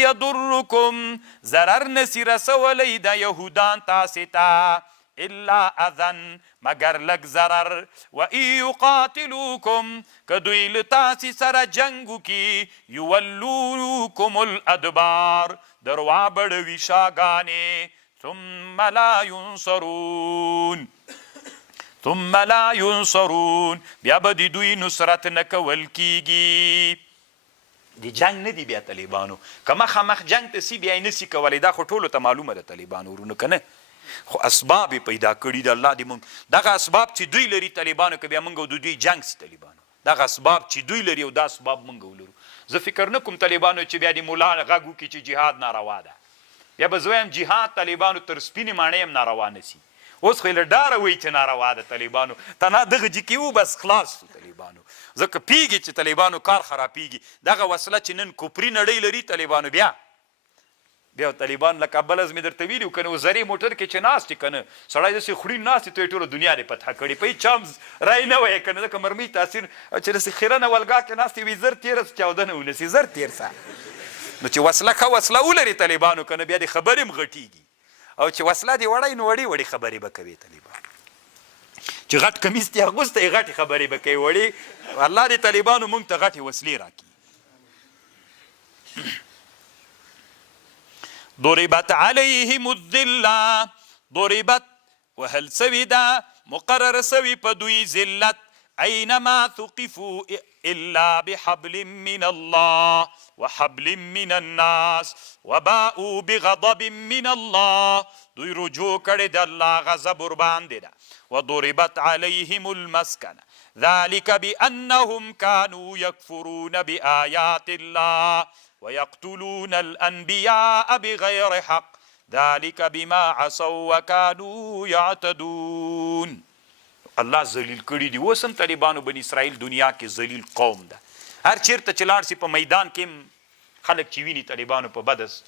یضرکم ضرر نسی رسولی د یهودان تاسې ته الا اذن مگر لږ ضرر و ان یقاتلوکم که دوی له تاسې سره جنګ وکړي یولوکم الادبار دروا بړوي شاګانې ثم لا ینصرون بیا به د دوی نصرت نه کول کیږي د جنگ نه دی بیا طالبانو که مخامخ جنگ ته سی بیا یې نسي کولی دا خو ټولو ته معلومه ده طالبانو ورونو که نه خو اسباب یې پیدا کړي د الله دې مونږ دغه اسباب چې دوی لري طالبانو که بیا مونږ او د دوی جنگ سي طالبانو دغه اسباب چې دوی لري او دا اسباب مونږ ولرو زه فکر نه کوم طالبانو چې بیا د ملا غږ وکړي چې جهاد ناروا ده بیا به زه وایم جهاد طالبانو تر سپینې ماڼۍ هم ناروا نه سي اوس خو یې له ډاره وایي چې ناروا ده طالبانو تنا دغه جي کې و بس خلاص شو طالبانو ځکه پیږي چې طالبانو کار خرابېږي دغه وسله چې نن کفري نړۍ لري طالبانو بیا طالبان لکه بلز مې درته ویلي و که نه زرې موټر کې چې ناست که نه سړی داسې خوري ناست ته یې ټوله دنیا دې فتحه کړې په هېڅ چا رای نه وایې که نه ځکه مرمۍ تاثیر چې داسې خیرنه ولګا کې ناست وي زر تېره چاودنه ونسي زر تېر سه نو چې وسله ښه وسله ولري طالبانو که نه بیا د خبرې هم غټېږي او چې وسله دې وړی نو وړې وړې خبرې به کوي طالبان چې غټ کمیس دې اغوستی غټې خبرې به کوي وړې الله دې طالبانو موږ ته غټې وسلې راکړي ضربت علیهم الذله ضربت وهل سوي ده مقرر سوي په دوی ذلت اينما ثقفوا الا بحبل من الله وحبل من الناس وباءوا بغضب من الله دوی رجوع کړي د الله غضب ور باندې ده وضربت عليهم المسكنه ذلك بانهم كانوا يكفرون بآيات الله ويقتلون الأنبياء بغير حق ذلك بما عصوا وكانوا يعتدون الله ذلیل کړي دي اوس هم طالبانو بني اسرائیل دنیا کې ذلیل قوم ده هر چیرته چې لاړ شي په میدان کې خلک چې ویني طالبانو په بدس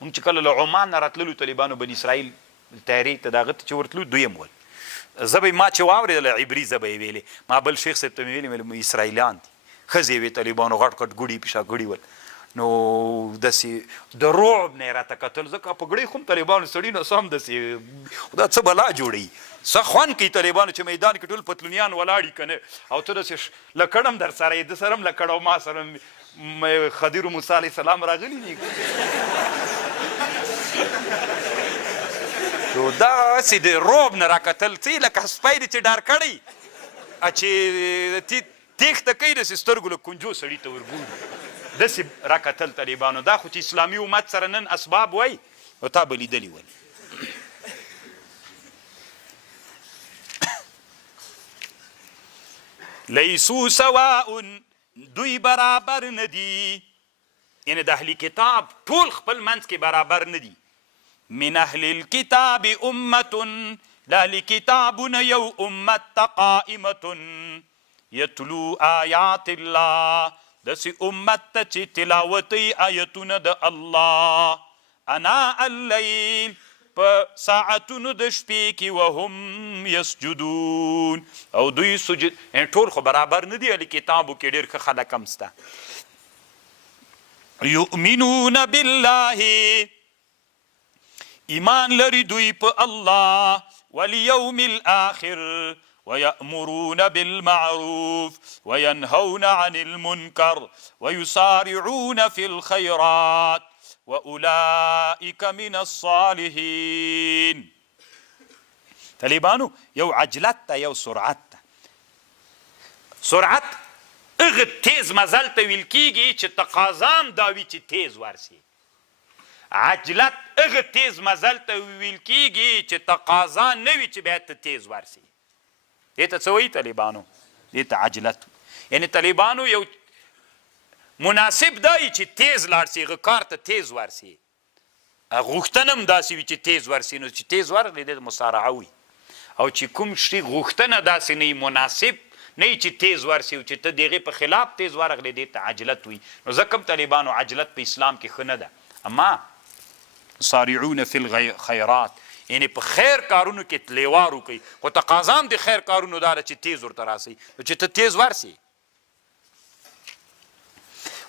موږ چې کله له عمان نه راتللو طالبانو بني اسرائیل تحریک ته دغه ته چې ورتلو دویم ول زه به ما چې واورېدله عبري زه به یې ویلې ما بل شیخ صاحب ته مې ویلې اسرائیلیان دي ښځې وې طالبانو غټ غټ ګوډي پیشا ګوډي ول نو داسې د رعب نه یې راته کتل ځکه په ګړۍ خو هم طالبانو سړي نو سم داسې دا څه بلا جوړوي څه خوند کوي طالبانو چې میدان کې ټول پتلونیان ولاړي که نه او ته داسې لکړ هم در سره یې د سره هم لکړ او ما سره خضر موسی علیه السلام راغلي دي نو داسې د رعب نه راکتل څه لکه سپی دی چې ډار کړی چې تیښته کوي داسې سترګو له کنجو سړي ته ورګوري داسې راکتل طالبانو دا خو چې اسلامي امت سره نن اسباب وای نو تا به لیدلي ول لیسو سواء دوی برابر نه دي یعنې د اهل کتاب ټول خپل منځ کې برابر نه دي من اهل الكتاب امة د اهل کتابونه یو امت ته قائمة یتلو آیات الله داسې امت ته چې تلاوتوي آیتونه د الله اناء اللیل په ساعتونو د شپې کې وهم یسجدون او دوی سجد ټول خو برابر نه دي اهل کتابو کې ډېر ښه خلک هم شته یؤمنون بالله ایمان لري دوی په الله والیوم الاخر ويأمرون بالمعروف وينهون عن المنكر ويسارعون في الخيرات وأولئك من الصالحين طالبانو یو عجلت ته یو سرعت ته سرعت هغه تیز مزل ته ویل کیږي چې تقاضا هم دا وي چې تیز ورسي عجلت هغه تیز مزل ته ویل کیږي چې تقاضا نه وي چې باید ته تیز ورسي دې ته څه وایي طالبانو دې ته عجلت یعنې طالبانو یو مناسب دا وي چې تیز لاړ سي هغه کار ته تیز ورسي غوښتنه هم داسې وي چې تیز ورسي نو چې تیز ورغلی دې ته مسارعه وي او چې کوم شي غوښتنه داسې نه وي مناسب نه وي چې تیز ورسي او چې ته د هغې په خلاف تیز ورغلی دې ته عجلت وي نو ځکه هم طالبانو عجلت په اسلام کې ښه نه ده اما سارعون فی الخیرات یعنی په خیر کارونو کې تلیوار وکړي خو تقاضا هم د خیر کارونو دا ده چې تیز ورته راسئ چې ته تیز ورسي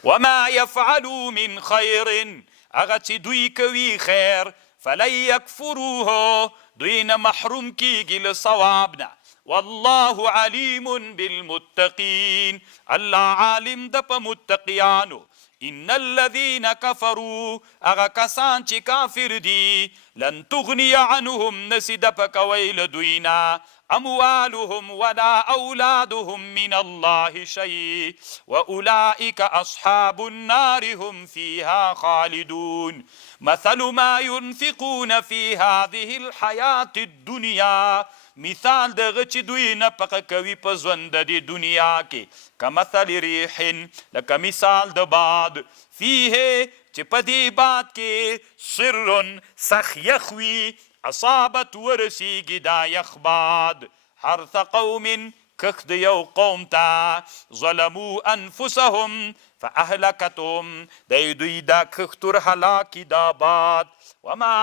وما يفعلوا من خير هغه چې دوی کوي خیر فلن یکفروه دوی نه محروم کیږي له ثواب نه والله علیم بالمتقین الله عالم د په متقیانو ان الذين كفروا اغا کسان چې کافر دي لن تغني عنهم نسید پکوي له دوینا اموالهم ولا اولادهم من الله شيء واولئك اصحاب النار هم فيها خالدون مثل ما ينفقون في هذه الحياة الدنيا مثال دغه چې دوی نفقه کوي په ژوند د دنیا کې کمثل ریح لکه مثال د باد فیه چې په دې باد کې سر سخ یخ وي اصابت ورسیږي دا یخ باد حرث قوم کښت د یو قوم ته ظلموا انفسهم فاهلکتهم دوی دا کښت ور هلاکي دا باد وما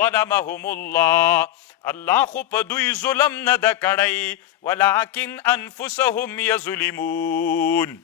ظلمهم الله الله خو په دوی ظلم نه ده کړی ولکن انفسهم یظلمون